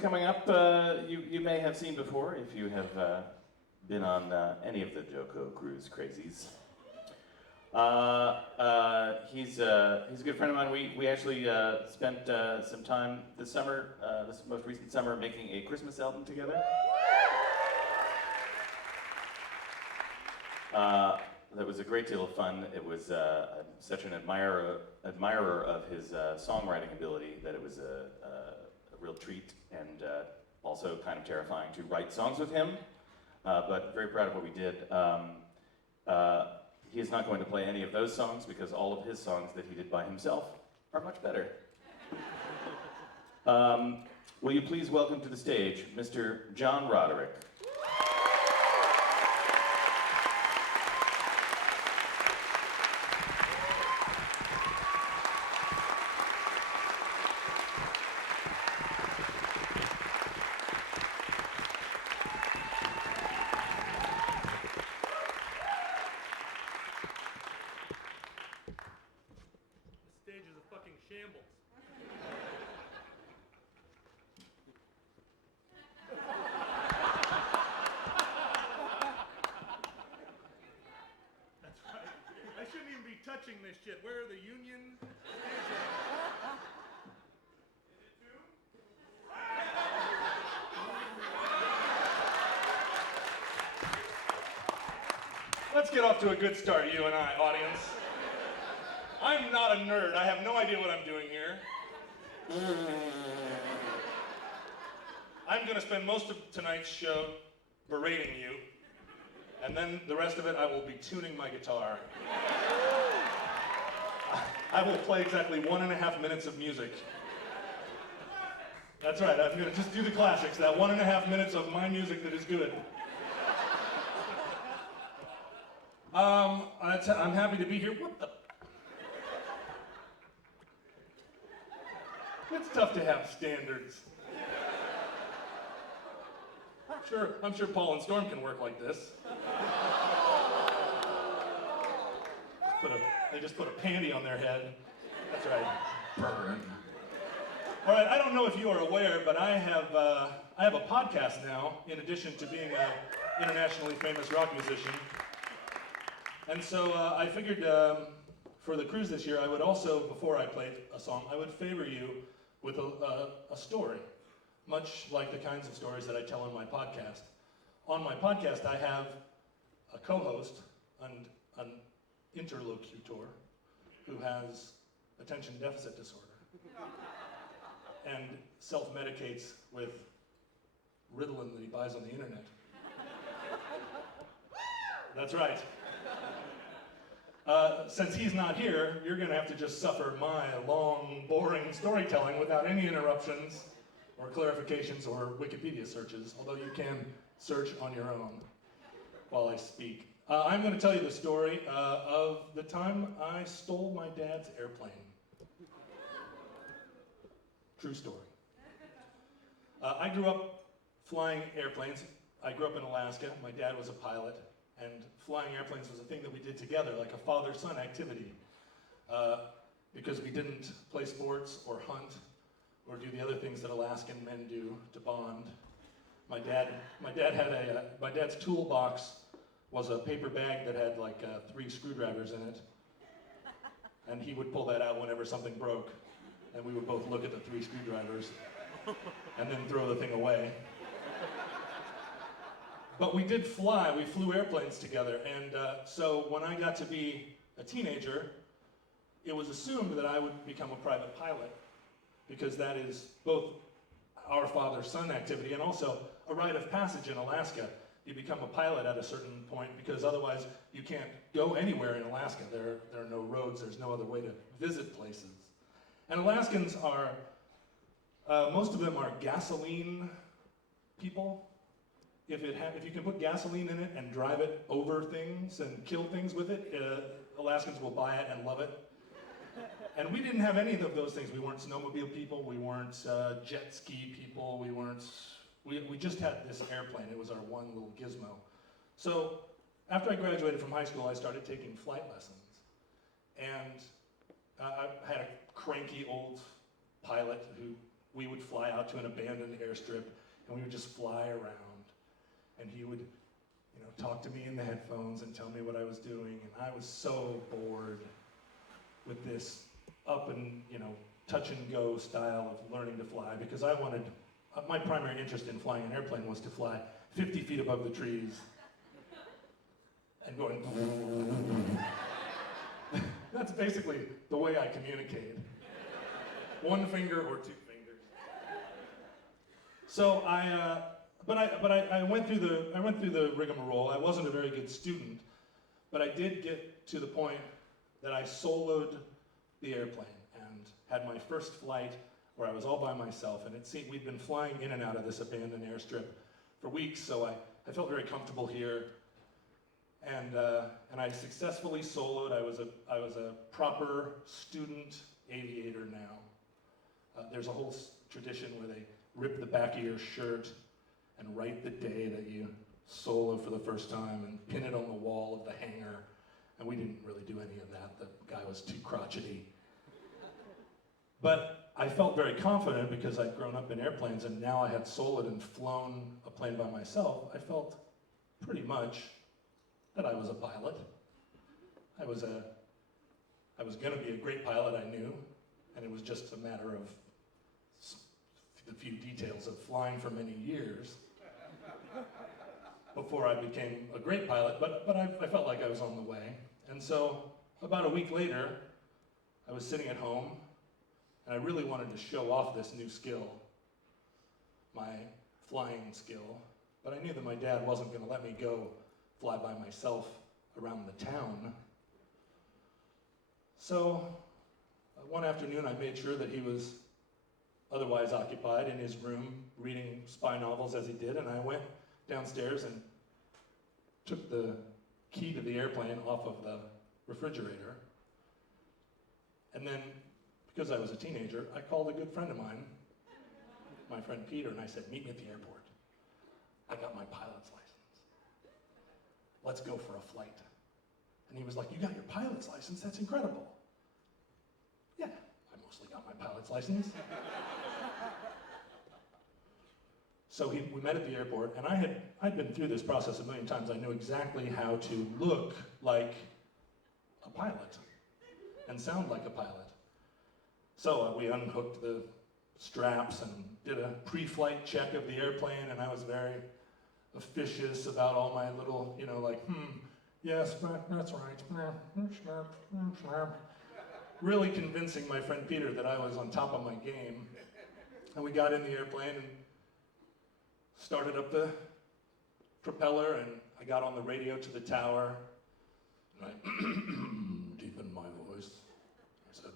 coming up, you may have seen before if you have been on any of the JoCo cruise crazies. He's a good friend of mine. We actually spent some time this summer, this most recent summer, making a Christmas album together. That was a great deal of fun. It was I'm such an admirer of his songwriting ability that it was a real treat, and also kind of terrifying to write songs with him, but very proud of what we did. He is not going to play any of those songs because all of his songs that he did by himself are much better. Will you please welcome to the stage Mr. John Roderick. Shambles. That's right. I shouldn't even be touching this shit. Where are the union? Is it two? Let's get off to a good start, you and I, audience. I'm not a nerd. I have no idea what I'm doing here. I'm going to spend most of tonight's show berating you, and then the rest of it I will be tuning my guitar. I will play exactly 1.5 minutes of music. That's right, I'm going to just do the classics, that 1.5 minutes of my music that is good. I'm happy to be here. What the? It's tough to have standards. I'm sure Paul and Storm can work like this. They just put a panty on their head. That's right. Burn. All right, I don't know if you are aware, but I have a podcast now, in addition to being an internationally famous rock musician. And so I figured for the cruise this year, I would also, before I played a song, I would favor you with a story, much like the kinds of stories that I tell on my podcast. On my podcast, I have a co-host, an interlocutor, who has attention deficit disorder and self-medicates with Ritalin that he buys on the internet. That's right. Since he's not here, you're going to have to just suffer my long, boring storytelling without any interruptions or clarifications or Wikipedia searches, although you can search on your own while I speak. I'm going to tell you the story of the time I stole my dad's airplane. True story. I grew up flying airplanes. I grew up in Alaska. My dad was a pilot. And flying airplanes was a thing that we did together, like a father-son activity, because we didn't play sports or hunt or do the other things that Alaskan men do to bond. My dad's toolbox was a paper bag that had like 3 screwdrivers in it, and he would pull that out whenever something broke, and we would both look at the 3 screwdrivers and then throw the thing away. But we did fly, we flew airplanes together, and so when I got to be a teenager, it was assumed that I would become a private pilot, because that is both our father-son activity and also a rite of passage in Alaska. You become a pilot at a certain point, because otherwise you can't go anywhere in Alaska. There are no roads, there's no other way to visit places. And Alaskans are, most of them are gasoline people. If you can put gasoline in it and drive it over things and kill things with it, Alaskans will buy it and love it. And we didn't have any of those things. We weren't snowmobile people, we weren't jet ski people, we just had this airplane. It was our one little gizmo. So after I graduated from high school, I started taking flight lessons. And I had a cranky old pilot who we would fly out to an abandoned airstrip, and we would just fly around. And he would, talk to me in the headphones and tell me what I was doing. And I was so bored with this up and, touch and go style of learning to fly, because I wanted, my primary interest in flying an airplane was to fly 50 feet above the trees and going. That's basically the way I communicate. One finger or two fingers. So I went through the rigmarole. I wasn't a very good student, but I did get to the point that I soloed the airplane and had my first flight where I was all by myself. And it seemed we'd been flying in and out of this abandoned airstrip for weeks, so I felt very comfortable here. And I successfully soloed. I was a proper student aviator now. There's a whole tradition where they rip the back of your shirt and write the day that you solo for the first time and pin it on the wall of the hangar. And we didn't really do any of that. The guy was too crotchety. But I felt very confident because I'd grown up in airplanes, and now I had soloed and flown a plane by myself. I felt pretty much that I was a pilot. I was going to be a great pilot, I knew, and it was just a matter of the few details of flying for many years before I became a great pilot, but I felt like I was on the way. And so about a week later, I was sitting at home, and I really wanted to show off this new skill, my flying skill, but I knew that my dad wasn't going to let me go fly by myself around the town. So one afternoon I made sure that he was otherwise occupied in his room reading spy novels as he did, and I went downstairs and took the key to the airplane off of the refrigerator. And then, because I was a teenager, I called a good friend of mine, my friend Peter, and I said, meet me at the airport. I got my pilot's license. Let's go for a flight. And he was like, you got your pilot's license? That's incredible. Yeah, I mostly got my pilot's license. So we met at the airport, and I'd been through this process a million times. I knew exactly how to look like a pilot and sound like a pilot. So we unhooked the straps and did a pre-flight check of the airplane, and I was very officious about all my little, yes, that's right. Really convincing my friend Peter that I was on top of my game. And we got in the airplane and started up the propeller, and I got on the radio to the tower, and I deepened my voice. I said,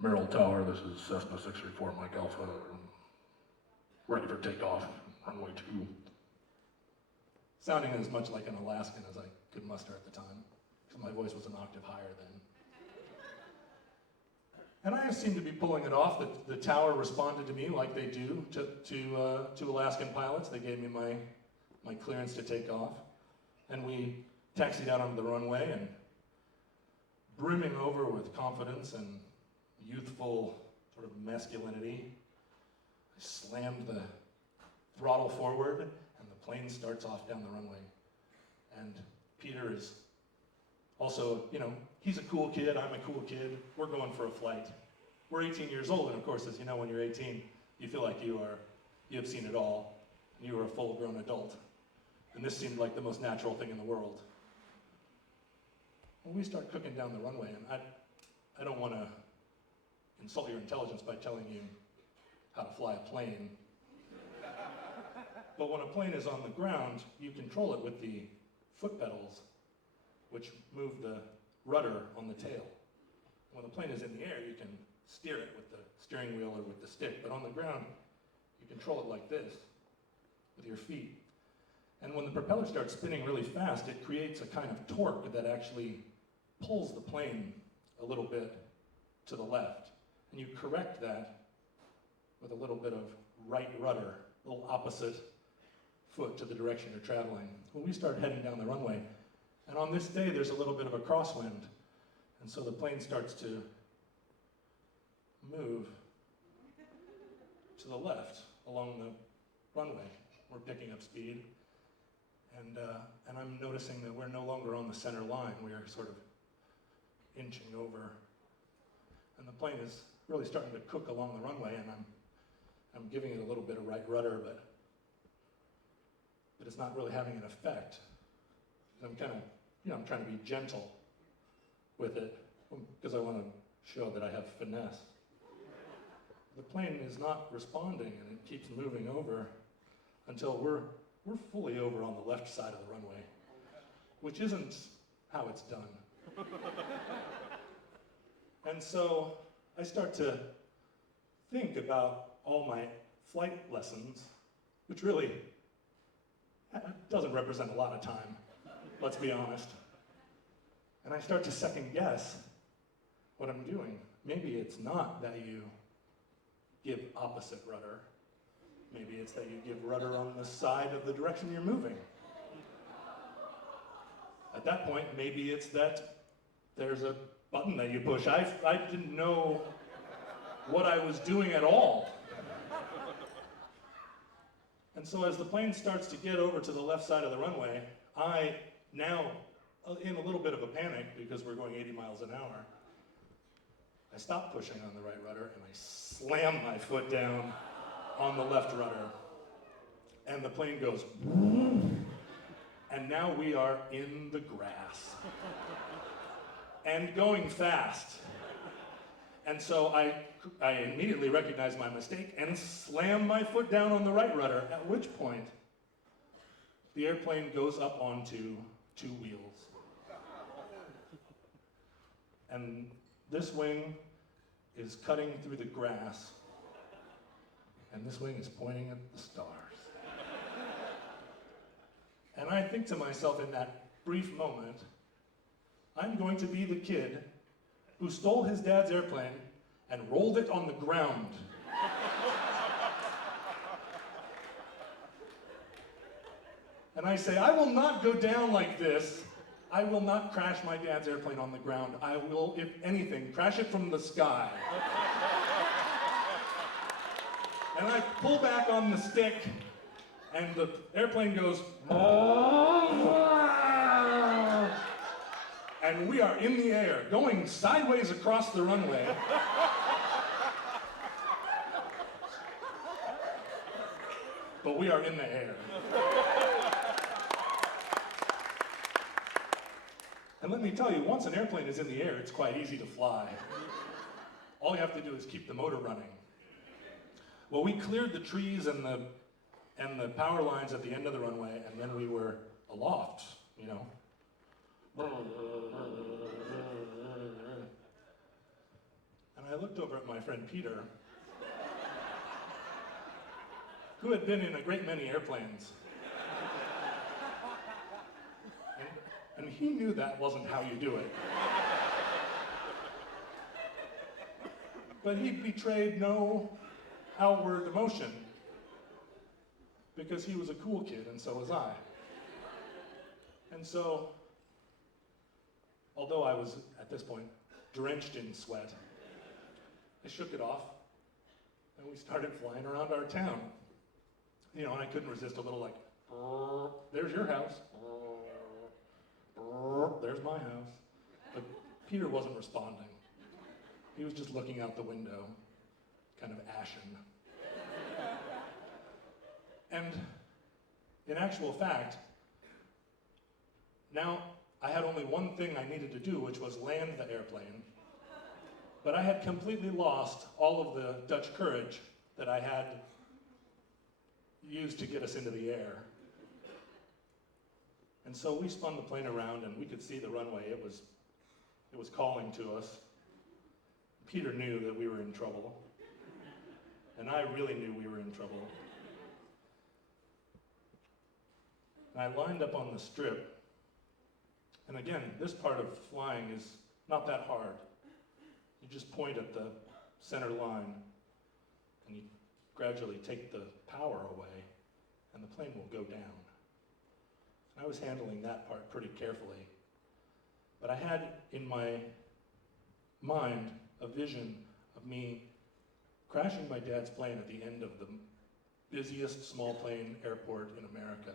Merrill Tower, this is Cessna 634 Mike Alpha, ready for takeoff, runway 2. Sounding as much like an Alaskan as I could muster at the time, because my voice was an octave higher then. And I seemed to be pulling it off. The tower responded to me like they do to Alaskan pilots. They gave me my clearance to take off. And we taxied out onto the runway, and brimming over with confidence and youthful sort of masculinity, I slammed the throttle forward, and the plane starts off down the runway. And Peter is also, he's a cool kid, I'm a cool kid, we're going for a flight. We're 18 years old, and of course, as you know, when you're 18, you feel like you have seen it all, and you are a full-grown adult. And this seemed like the most natural thing in the world. Well, we start cooking down the runway, and I don't want to insult your intelligence by telling you how to fly a plane. But when a plane is on the ground, you control it with the foot pedals, which move the rudder on the tail. When the plane is in the air, you can steer it with the steering wheel or with the stick, but on the ground, you control it like this, with your feet. And when the propeller starts spinning really fast, it creates a kind of torque that actually pulls the plane a little bit to the left. And you correct that with a little bit of right rudder, a little opposite foot to the direction you're traveling. When we start heading down the runway, and on this day there's a little bit of a crosswind, and so the plane starts to move to the left along the runway. We're picking up speed, and I'm noticing that we're no longer on the center line. We are sort of inching over, and the plane is really starting to cook along the runway, and I'm giving it a little bit of right rudder, but it's not really having an effect. I'm kind of, I'm trying to be gentle with it because I want to show that I have finesse. The plane is not responding, and it keeps moving over until we're fully over on the left side of the runway, which isn't how it's done. And so I start to think about all my flight lessons, which really doesn't represent a lot of time, let's be honest. And I start to second guess what I'm doing. Maybe it's not that you give opposite rudder. Maybe it's that you give rudder on the side of the direction you're moving. At that point, maybe it's that there's a button that you push. I didn't know what I was doing at all. And so as the plane starts to get over to the left side of the runway, I now, in a little bit of a panic because we're going 80 miles an hour, I stop pushing on the right rudder and I slam my foot down on the left rudder. And the plane goes, and now we are in the grass. And going fast. And so I immediately recognize my mistake and slam my foot down on the right rudder, at which point the airplane goes up onto 2 wheels. And this wing is cutting through the grass, and this wing is pointing at the stars. And I think to myself in that brief moment, I'm going to be the kid who stole his dad's airplane and rolled it on the ground. And I say, I will not go down like this. I will not crash my dad's airplane on the ground. I will, if anything, crash it from the sky. And I pull back on the stick, and the airplane goes, and we are in the air, going sideways across the runway. But we are in the air. And let me tell you, once an airplane is in the air, it's quite easy to fly. All you have to do is keep the motor running. Well, we cleared the trees and the power lines at the end of the runway, and then we were aloft, And I looked over at my friend Peter, who had been in a great many airplanes. And he knew that wasn't how you do it. But he betrayed no outward emotion because he was a cool kid, and so was I. And so, although I was, at this point, drenched in sweat, I shook it off, and we started flying around our town. And I couldn't resist a little like, there's your house. There's my house. But Peter wasn't responding. He was just looking out the window, kind of ashen. And in actual fact, now I had only one thing I needed to do, which was land the airplane. But I had completely lost all of the Dutch courage that I had used to get us into the air. And so we spun the plane around, and we could see the runway. It was calling to us. Peter knew that we were in trouble. And I really knew we were in trouble. And I lined up on the strip. And again, this part of flying is not that hard. You just point at the center line, and you gradually take the power away, and the plane will go down. I was handling that part pretty carefully. But I had in my mind a vision of me crashing my dad's plane at the end of the busiest small plane airport in America,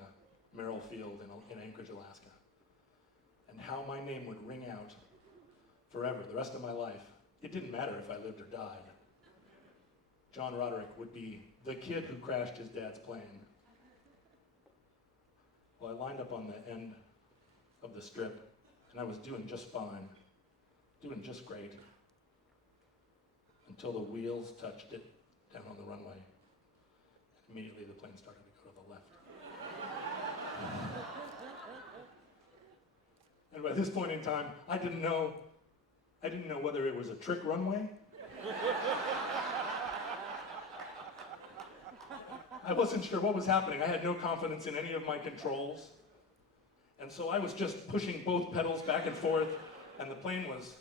Merrill Field in Anchorage, Alaska. And how my name would ring out forever, the rest of my life. It didn't matter if I lived or died. John Roderick would be the kid who crashed his dad's plane. Well, I lined up on the end of the strip, and I was doing just fine, doing just great, until the wheels touched it down on the runway. Immediately the plane started to go to the left. And by this point in time, I didn't know whether it was a trick runway. I wasn't sure what was happening. I had no confidence in any of my controls. And so I was just pushing both pedals back and forth, and the plane was...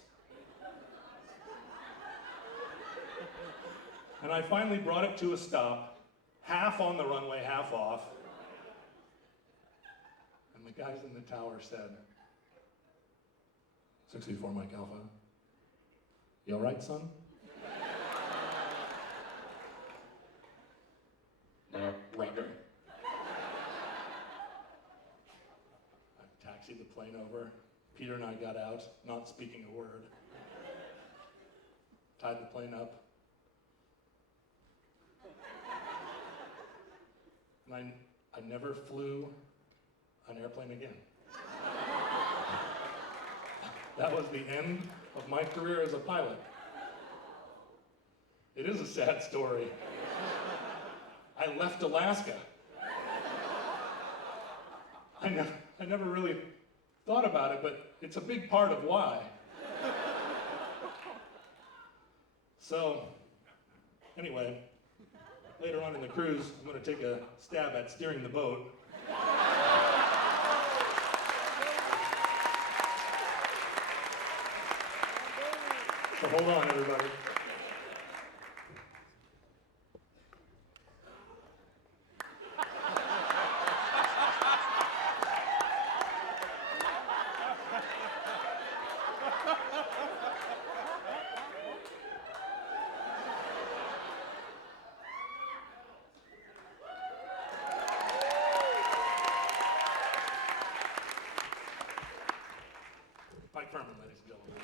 And I finally brought it to a stop, half on the runway, half off. And the guys in the tower said, 64 Mike Alpha, you all right, son? Roger. I taxied the plane over. Peter and I got out, not speaking a word. Tied the plane up. And I never flew an airplane again. That was the end of my career as a pilot. It is a sad story. I left Alaska. I never really thought about it, but it's a big part of why. So, anyway, later on in the cruise, I'm going to take a stab at steering the boat. So hold on, everybody. Mike Furman, ladies and gentlemen.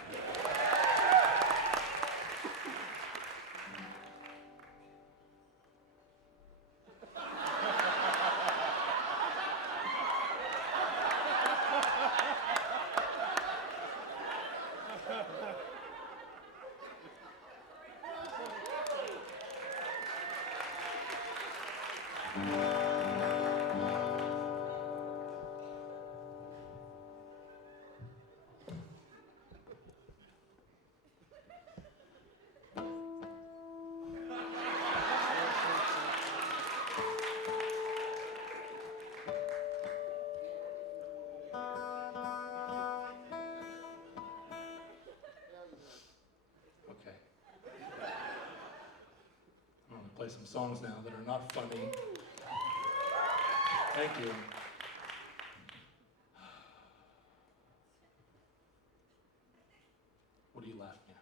Play some songs now that are not funny. Thank you. What are you laughing at?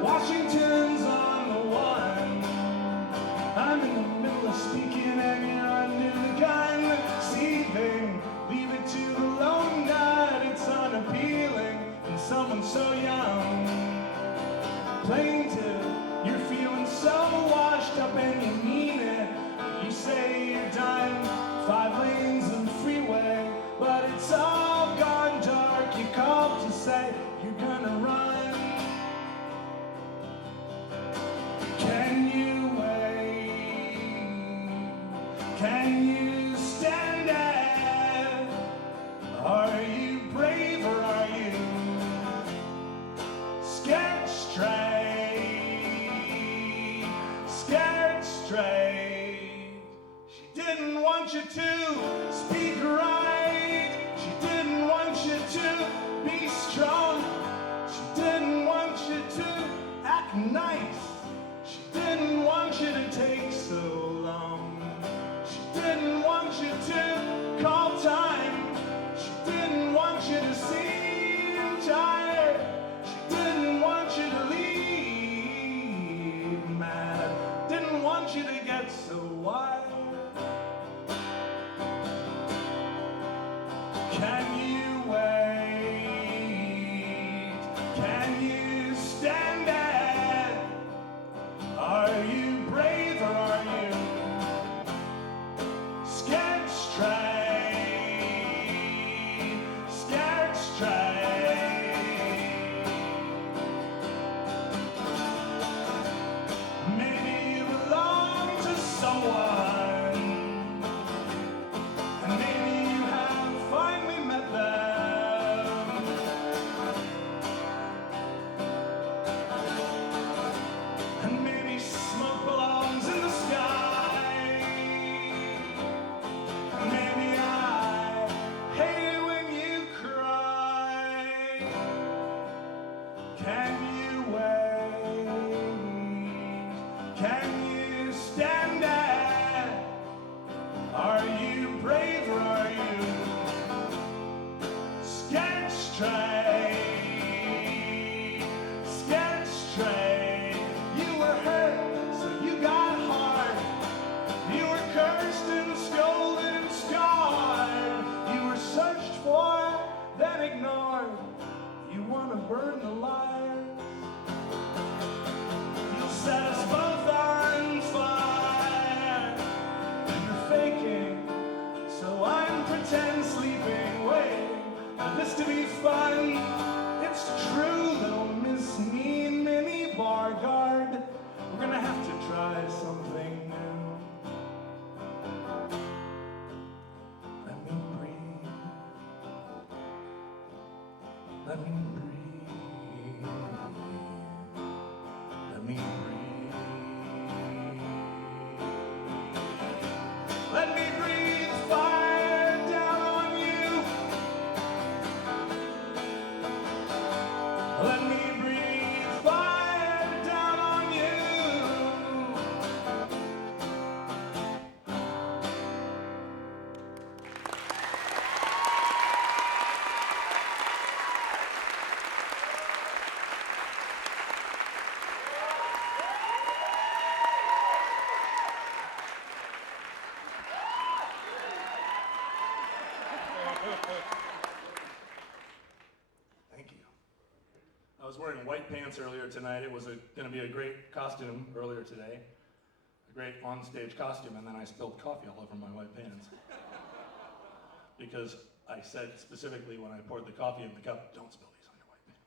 Washington's on the one. I'm in the middle of speaking and you're under the gun. Seething, leave it to the lone nut. It's unappealing and someone so young. Plaintive, you're feeling so washed up and you mean it. You say you're done, 5 lanes of freeway, but it's all gone dark. You called to say you're gonna run. Can you wait? Can you stand it? Are you brave or are you scared straight? Scared straight. She didn't want you to speak right. She didn't want you to be strong. She didn't want you to act act nice. She didn't want you to take so long. She didn't want you to call time. She didn't want you to seem tired. She didn't want you to leave mad. Didn't want you to get so wild. Can you wait? Can you stand it? Are you brave or are you scared straight? Scared straight. Maybe you belong to someone, and maybe you have finally met them. And maybe smoke belongs in the sky. And maybe I hate it when you cry. Can you wait? Can you stand it? Are you brave or are you scared straight? Scared straight. You were hurt, so you got hard. You were cursed and scolded and scarred. You were searched for, then ignored. You want to burn the liars. You'll set us both on fire. You're faking, so I'm pretend sleeping, waiting for this to be fun. It's true, little Miss Mean Mini Bar Guard. We're gonna have to try something new. Let me breathe. Let me breathe. Let me breathe. Let me breathe fire down on you. Let me breathe fire down on you. Thank you. I was wearing white pants earlier tonight. It was going to be a great costume earlier today. A great on-stage costume, and then I spilled coffee all over my white pants. Because I said specifically when I poured the coffee in the cup, don't spill these on your white pants.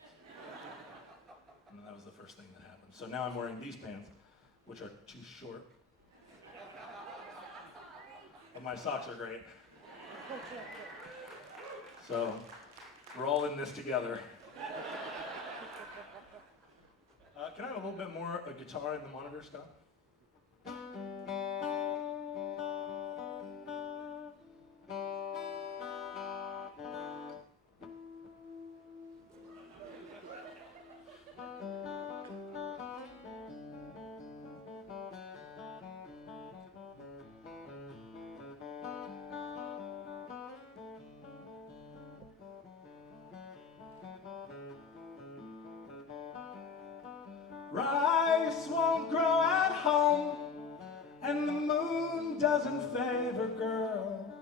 And that was the first thing that happened. So now I'm wearing these pants, which are too short. But my socks are great. So we're all in this together. Can I have a little bit more guitar in the monitor, Scott? Rice won't grow at home, and the moon doesn't favor girls.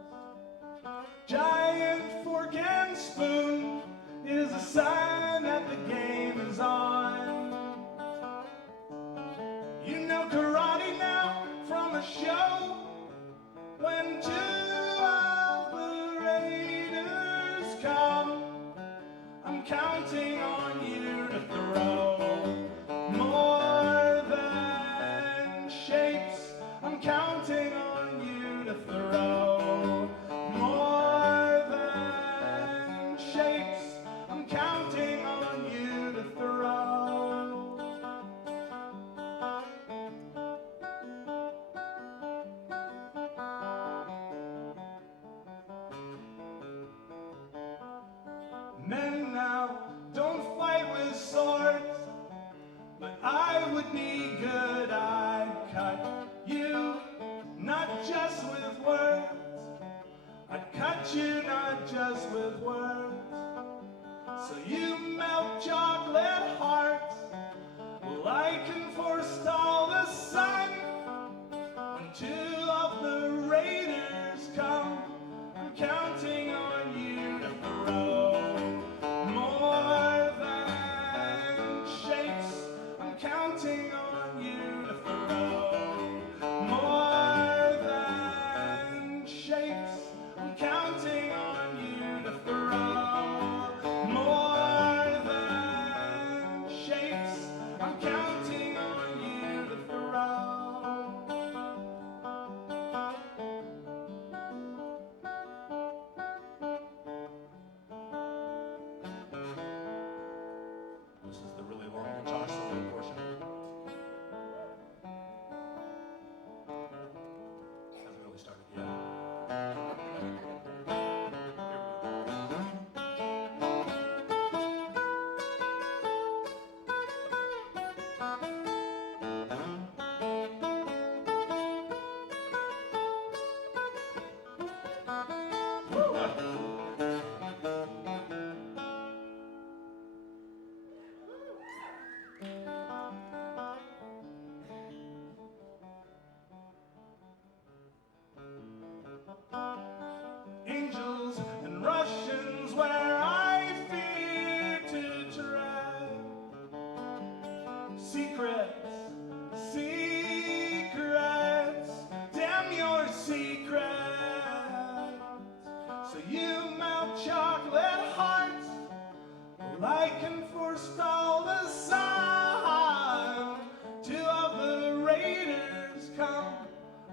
Giant fork and spoon is a sign that the game is on. You know karate now from a show. When two operators come, I'm counting on you to throw more than shapes. I'm counting on you to throw more than shapes. I'm counting on you to throw. Men now don't fight with swords, but I you not just with words. So you melt chocolate hearts. Well, I can forestall the sun. When two of the raiders come, I'm counting on you to throw more than shapes. I'm counting on you to throw more than shapes. I'm counting on you to throw more than shapes. I'm counting on you to throw. This is the really long guitar solo portion. Hasn't really started yet. Angels and Russians where I fear to tread. Secrets, secrets, damn your secrets. So you melt chocolate hearts. Well, I can forestall the sun. Two of the raiders come.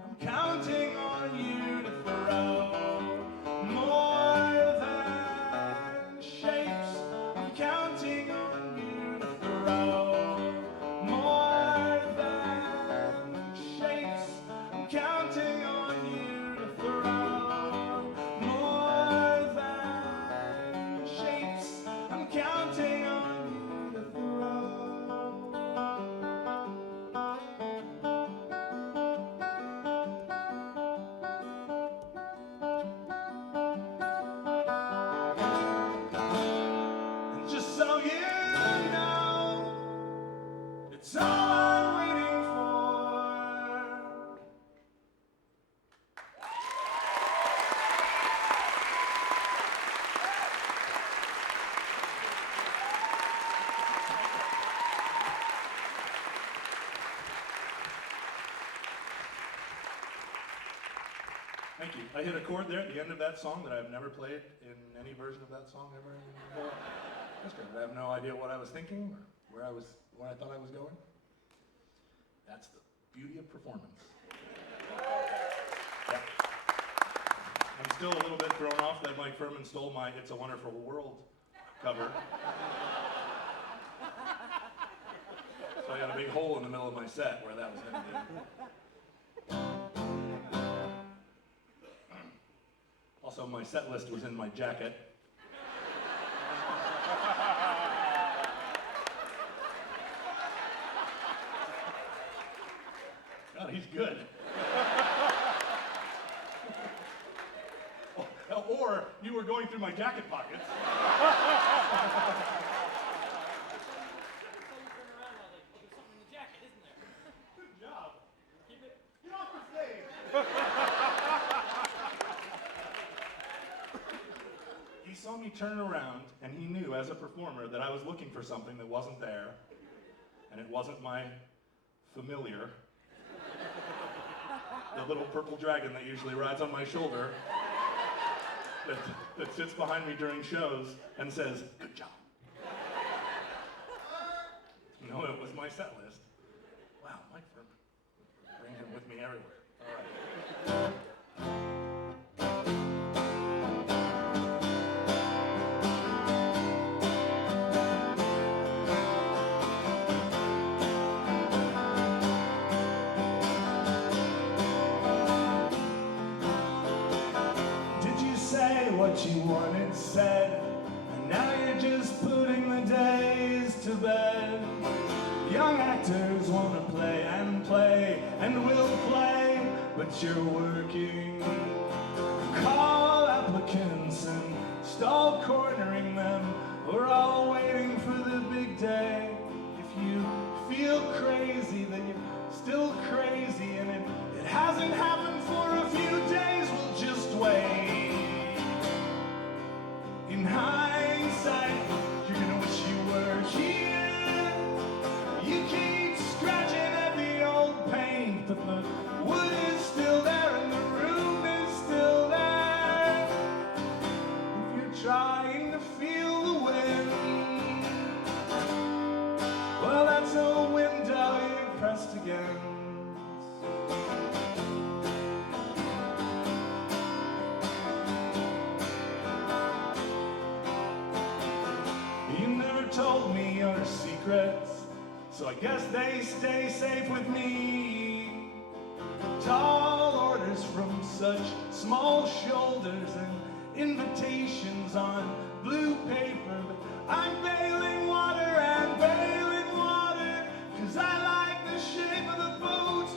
I'm counting on you to throw more than shapes. I'm counting on you to throw more than shapes. I'm counting on you to throw more than shapes. I'm counting on you to throw. And just so you know, it's all I'm waiting for. Thank you. I hit a chord there at the end of that song that I've never played in any version of that song ever. That's great. I have no idea what I was thinking or where I thought I was going. That's the beauty of performance. Yeah. I'm still a little bit thrown off that Mike Furman stole my "It's a Wonderful World" cover. So I got a big hole in the middle of my set where that was going to be. Also, my set list was in my jacket. God, he's good. Or you were going through my jacket pockets. Good job. Get off the stage. He saw me turn around, and he knew as a performer that I was looking for something that wasn't there, and it wasn't my familiar, the little purple dragon that usually rides on my shoulder, that sits behind me during shows and says, "Good job." No, it was my set list. Wow, Mike Furman. Bring him with me everywhere. All right. What you wanted said, and now you're just putting the days to bed. Young actors want to play and will play, but you're working. Call applications. applicants and stall cornering them. We're all waiting for the big day. If you feel crazy, then you're still crazy, and it hasn't happened for a few days. We'll just wait. In hindsight, you're gonna wish you were here. You keep scratching at the old paint, but the wood is still there and the room is still there. If you're trying to feel the wind, well, that's a window you're pressed against. You never told me your secrets, so I guess they stay safe with me. Tall orders from such small shoulders and invitations on blue paper, but I'm bailing water and bailing water, 'cause I like the shape of the boat.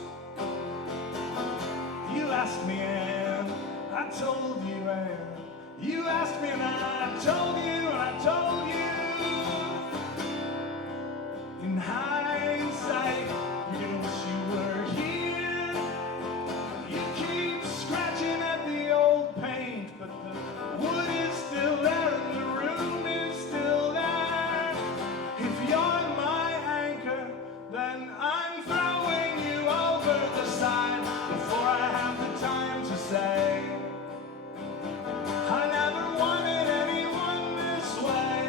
You asked me and I told you, and you asked me and I told you and I told you. In hindsight, you're gonna wish you were here. You keep scratching at the old paint, but the wood is still there and the room is still there. If you're my anchor, then I'm throwing you over the side before I have the time to say I never wanted anyone this way.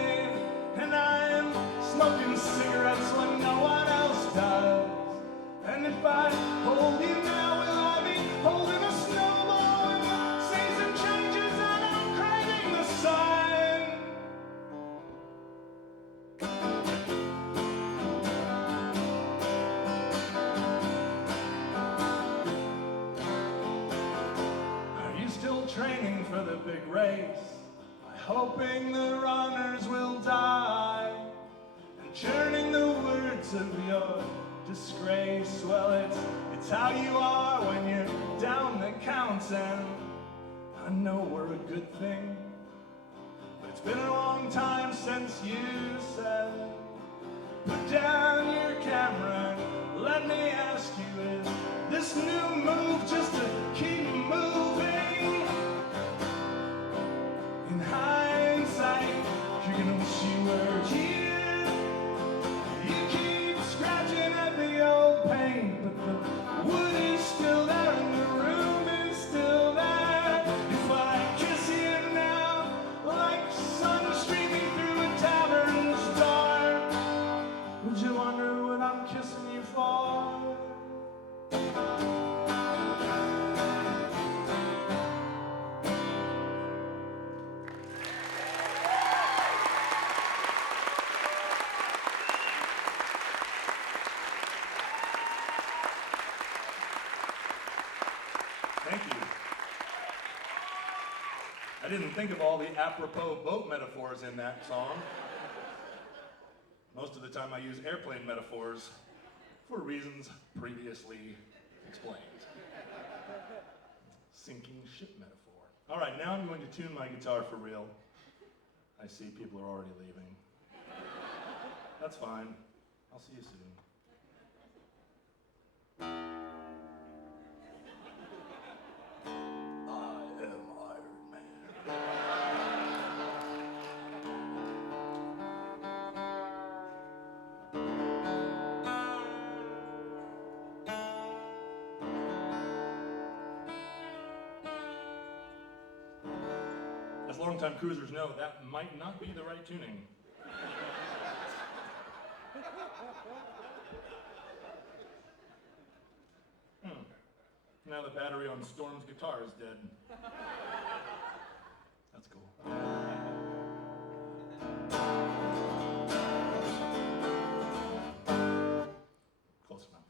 And I'm smoking cigarettes when no one else does. And if I hold you now, will I be holding a snowball when the season changes and I'm craving the sun? Are you still training for the big race? Hoping the runners will die, and churning the words of your disgrace. Well, it's how you are when you're down the counts, and I know we're a good thing, but it's been a long time since you said, put down your camera and let me ask you, is this new move just to keep moving? In hindsight, you're gonna wish you were here. You keep scratching at the old paint, but the wood is still there and the room is still there. If I kiss you now, like sun streaming through a tavern's door, would you wonder what I'm kissing you for? Thank you. I didn't think of all the apropos boat metaphors in that song. Most of the time I use airplane metaphors for reasons previously explained. Sinking ship metaphor. All right, now I'm going to tune my guitar for real. I see people are already leaving. That's fine. I'll see you soon. As longtime cruisers know, that might not be the right tuning. Now the battery on Storm's guitar is dead. That's cool. Close enough.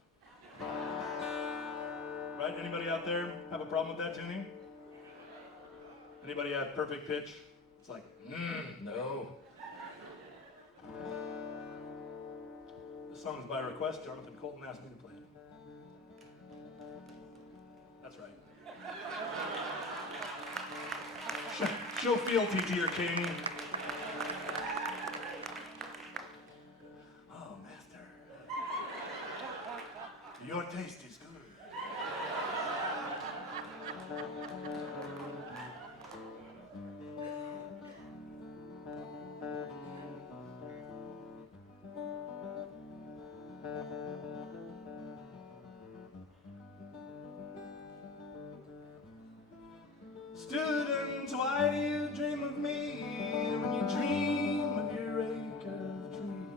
Right, anybody out there have a problem with that tuning? Anybody have perfect pitch? It's like, no. This song is by request. Jonathan Colton asked me to play it. That's right. Show fealty to your king. Oh, master. Your taste is good. Student, why do you dream of me when you dream of your acre of tree?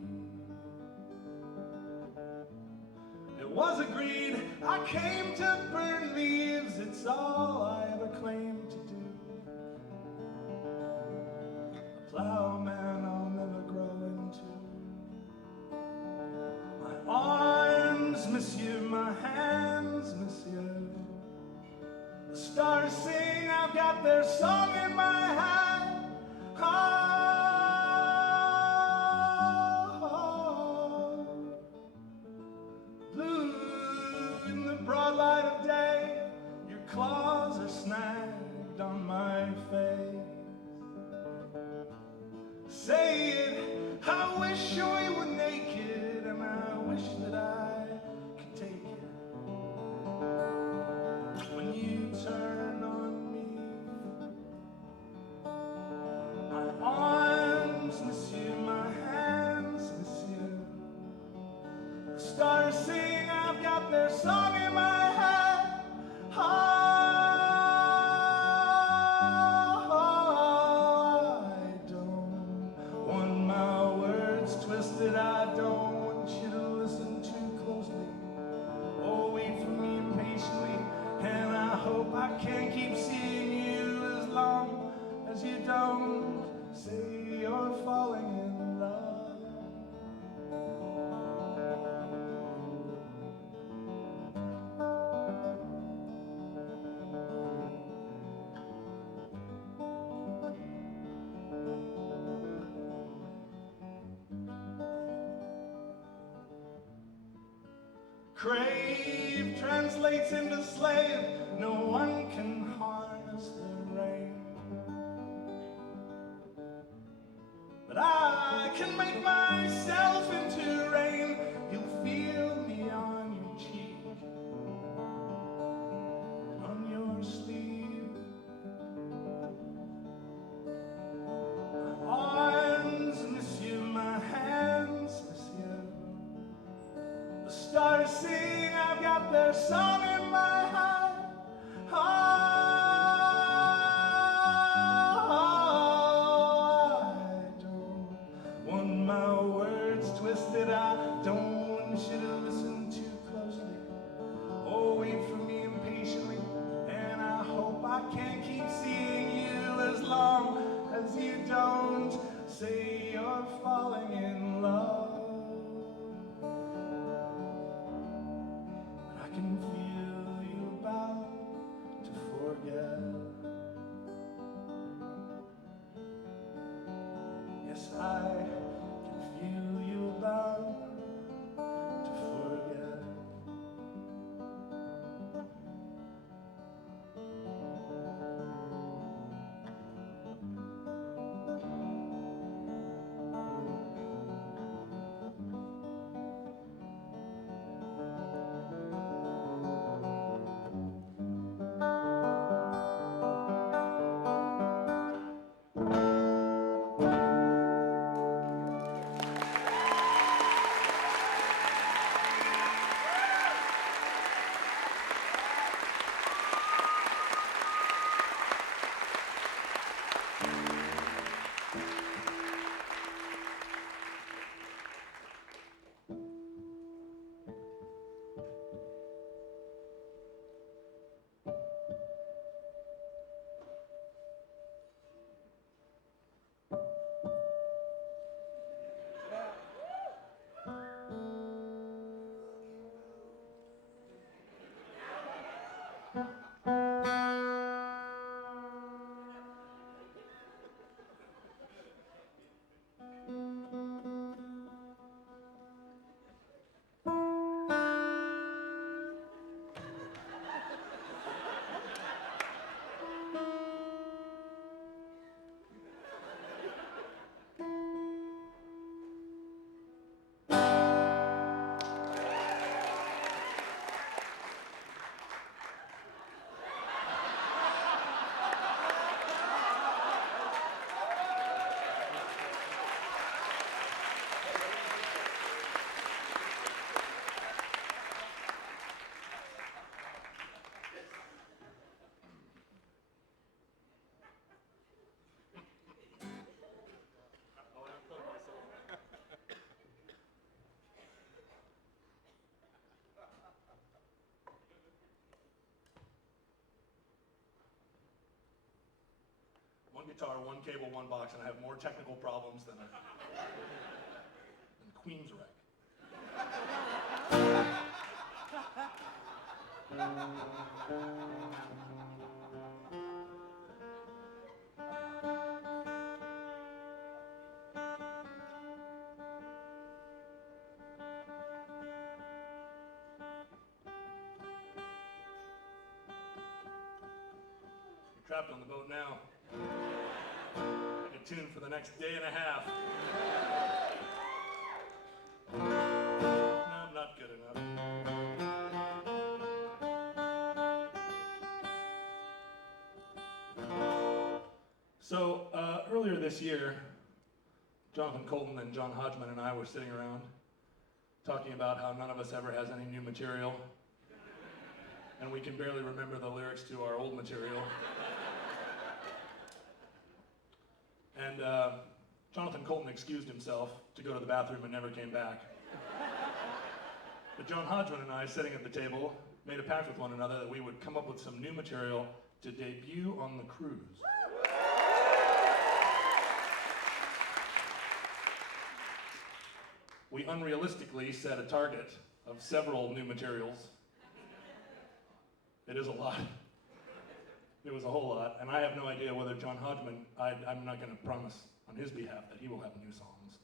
It was agreed I came to burn leaves, it's all I ever claimed to do. A plowman I'll never grow into. My arms miss you, my hands miss you. The stars sing, I've got their song in my hand. Oh, blue in the broad light of day, your claws are snagged on my face. Say it, I wish we were naked, and I wish that I could take it. When you turn on me, my arms miss you, my hands miss you. The stars sing, I've got their song in my head. Oh, I don't want my words twisted, I don't want you to listen too closely. Oh, wait for me impatiently, and I hope I can keep seeing you as long as you don't say you're falling in love. Crave translates into slave. No one can harness the rain, but I can make myself into rain. You'll feel me on your cheek and on your sleeve. My arms miss you, my hands miss you. The stars sing, I've got their song in my heart. Oh, I don't want my words twisted, I don't want you to listen too closely. Oh, wait for me impatiently, and I hope I can keep seeing you as long as you don't say you're falling in love. I can feel you about to forget. Yes, I can feel you about to forget. guitar, one cable, one box, and I have more technical problems than Queen's wreck. Trapped on the boat now. Like a tune for the next day and a half. No, I'm not good enough. So, earlier this year, Jonathan Colton and John Hodgman and I were sitting around talking about how none of us ever has any new material, and we can barely remember the lyrics to our old material. And Jonathan Colton excused himself to go to the bathroom and never came back. But John Hodgman and I, sitting at the table, made a pact with one another that we would come up with some new material to debut on the cruise. We unrealistically set a target of several new materials. It is a lot. It was a whole lot, and I have no idea whether John Hodgman, I'm not going to promise on his behalf that he will have new songs.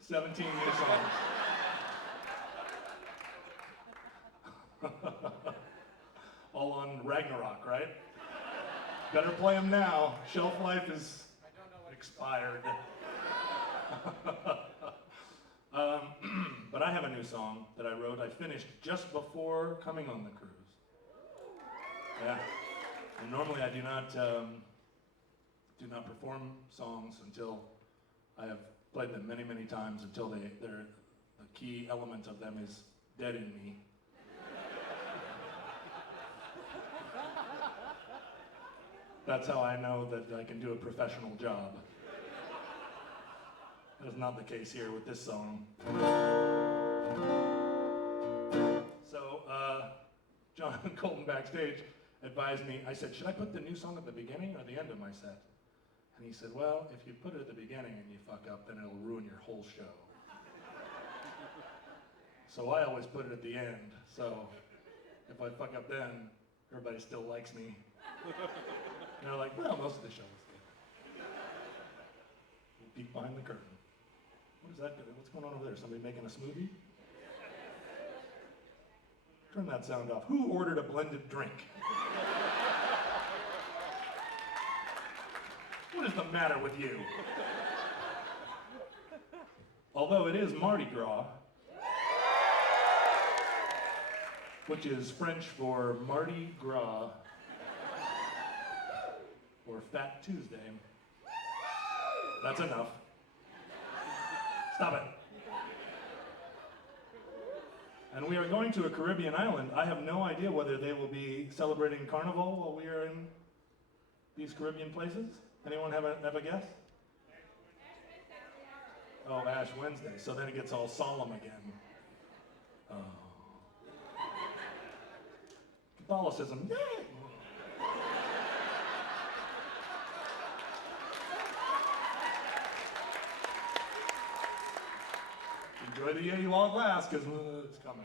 17 new songs. All on Ragnarok, right? Better play them now. Shelf life is expired. But I have a new song that I wrote. I finished just before coming on the cruise. Yeah. And normally I do not perform songs until I have played them many, many times until the key element of them is dead in me. That's how I know that I can do a professional job. That is not the case here with this song. So, Jonathan Colton backstage advised me, I said, should I put the new song at the beginning or the end of my set? And he said, well, if you put it at the beginning and you fuck up, then it'll ruin your whole show. So I always put it at the end, so if I fuck up then, everybody still likes me. And they're like, well, most of the show was good. We'll peek behind the curtain. What is that? What's going on over there? Somebody making a smoothie? Turn that sound off. Who ordered a blended drink? What is the matter with you? Although it is Mardi Gras, which is French for Mardi Gras, or Fat Tuesday. That's enough. Stop it. And we are going to a Caribbean island. I have no idea whether they will be celebrating Carnival while we are in these Caribbean places. Anyone have a guess? Oh, Ash Wednesday. So then it gets all solemn again. Oh. Catholicism. Yay! Enjoy the Yeti long glass, because it's coming.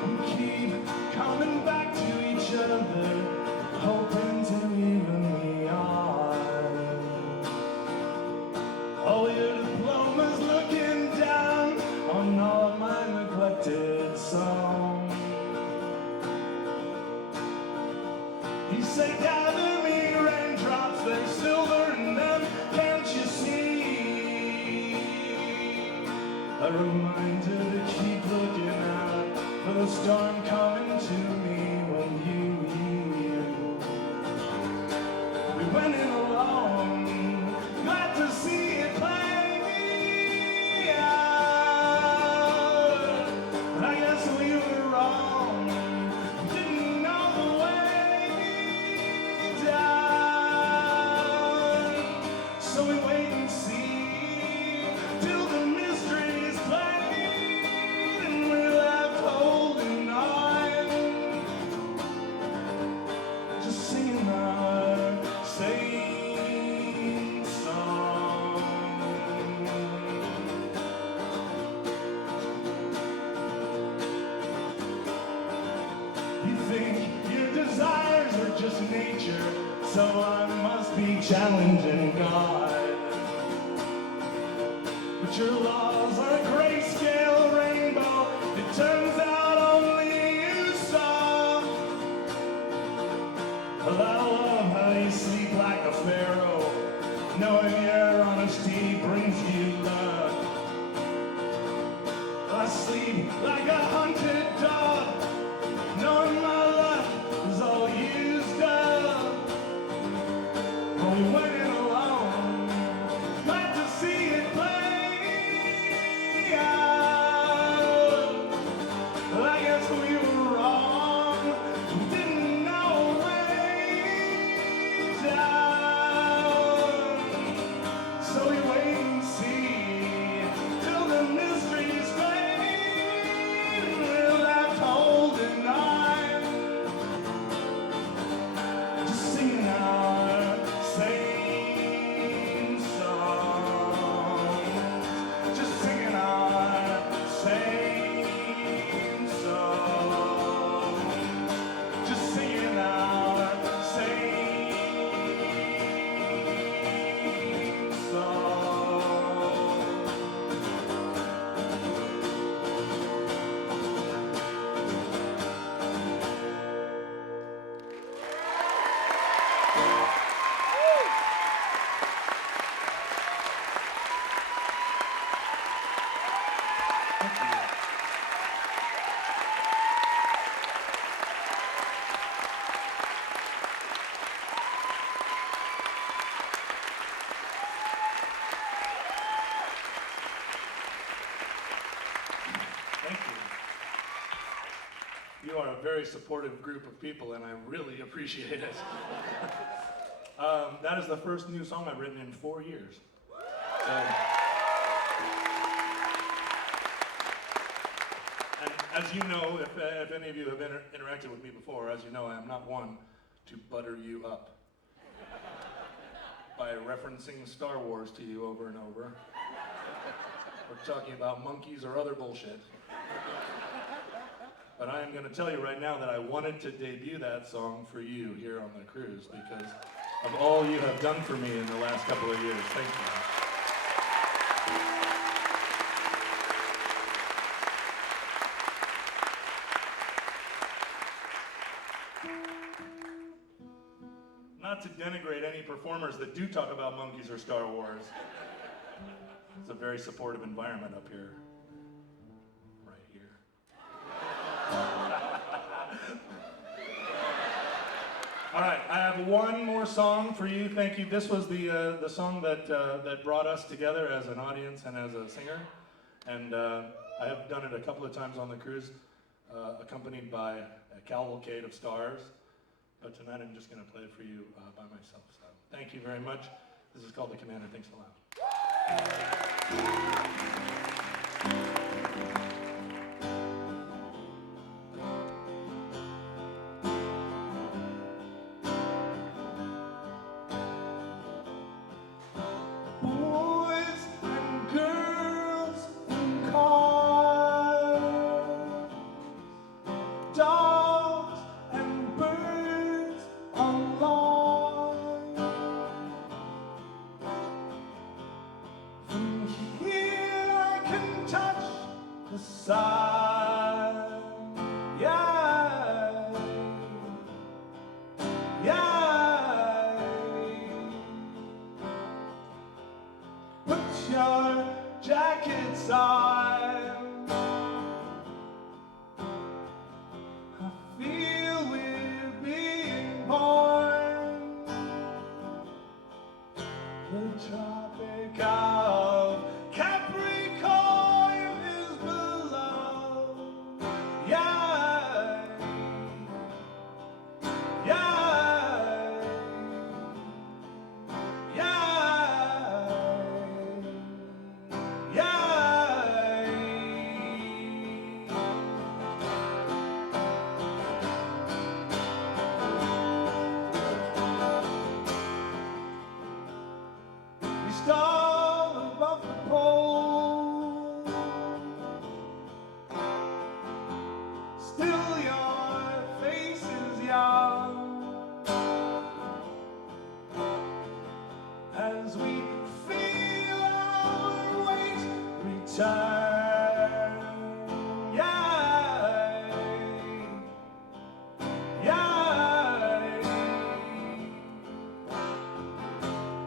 We keep coming back to each other, hoping to even me on. All your diplomas looking down on all of my neglected songs. You say, gather me raindrops, there's silver in them, can't you see? A reminder to keep looking out for the storm coming to me when you yield. We went in alone, glad to see it plainly. nature, so I must be challenging God. But your laws are a grayscale rainbow. It turns out only you saw. Well, I love how you sleep like a pharaoh, knowing your honesty brings you luck. I sleep like a hunted dog, knowing my luck is all used up. But we went in alone, glad to see it play out. Well, I guess we were wrong, we didn't know a way down. So we wait and see till the mystery's fade. We're left holding on, just singing our same songs, just singing our same songs, just singing our same songs. Thank you. You are a very supportive group of people, and I really appreciate it. That is the first new song I've written in 4 years. So, and as you know, if any of you have interacted with me before, as you know, I am not one to butter you up by referencing Star Wars to you over and over, or talking about monkeys or other bullshit. But I am going to tell you right now that I wanted to debut that song for you here on the cruise because of all you have done for me in the last couple of years. Thank you. Not to denigrate any performers that do talk about monkeys or Star Wars. It's a very supportive environment up here. Right here. All right, I have one more song for you. Thank you. This was the song that brought us together as an audience and as a singer. And I have done it a couple of times on the cruise, accompanied by a cavalcade of stars. But tonight I'm just going to play it for you by myself. So thank you very much. This is called The Commander Thinks Aloud. Boys and girls and cars, dogs and birds on lawn. From here I can touch the sun. Yeah, yeah. Put your jackets on. I feel we're being born. The Tropic of Capricorn is below. Yeah, yeah, yeah, yeah. We stall above the pole. Still your face is young. return. Yeah, yeah.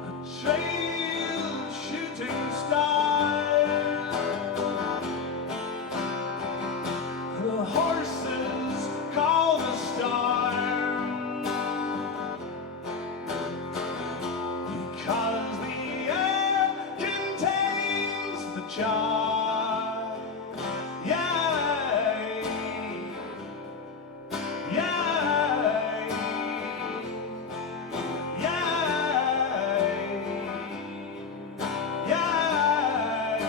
A trail of shooting stars. The horses call the storm, because the air contains the charm. Yeah, yeah, yeah, yeah.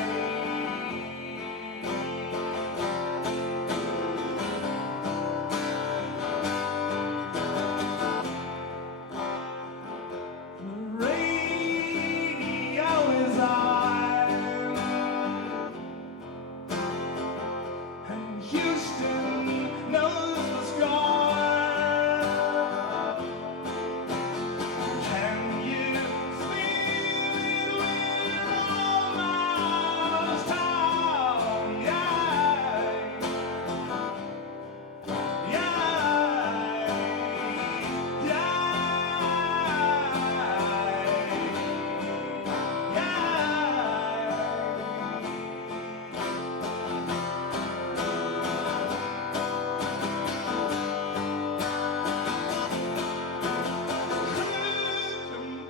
The radio is on, and Houston knows the score. Can you feel it? We're almost home. Yeah, yeah,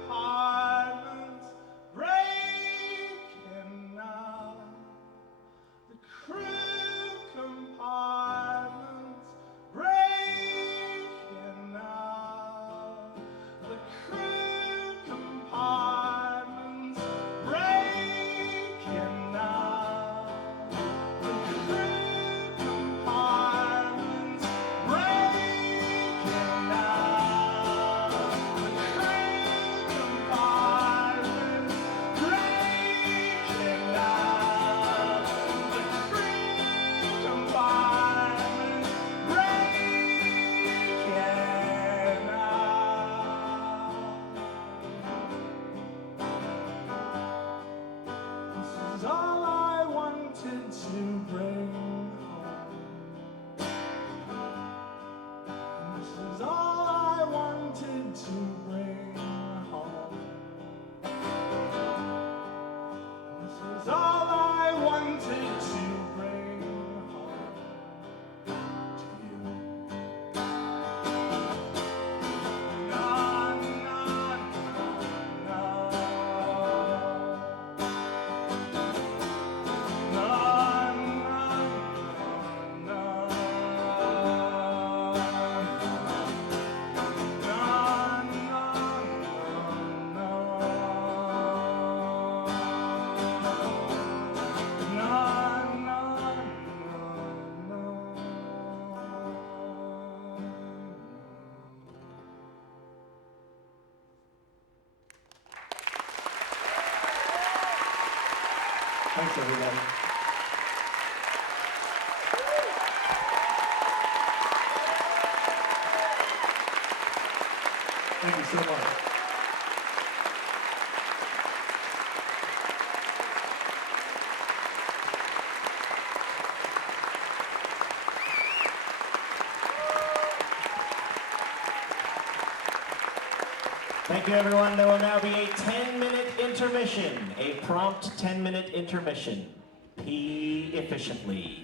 compartments breaking up. The crew compartments breaking up. The crew compartments breaking up. The crew compartments breaking up. The crew compartments breaking up. The crew compartments breaking up. This is all I wanted to bring home. This is all I wanted to bring home. This is all I wanted to bring home to you. Na, na, na, na, na, Thanks, everybody. Thank you so much. Thank you, everyone. There will now be a 10-minute intermission, a prompt 10-minute intermission. Pee efficiently.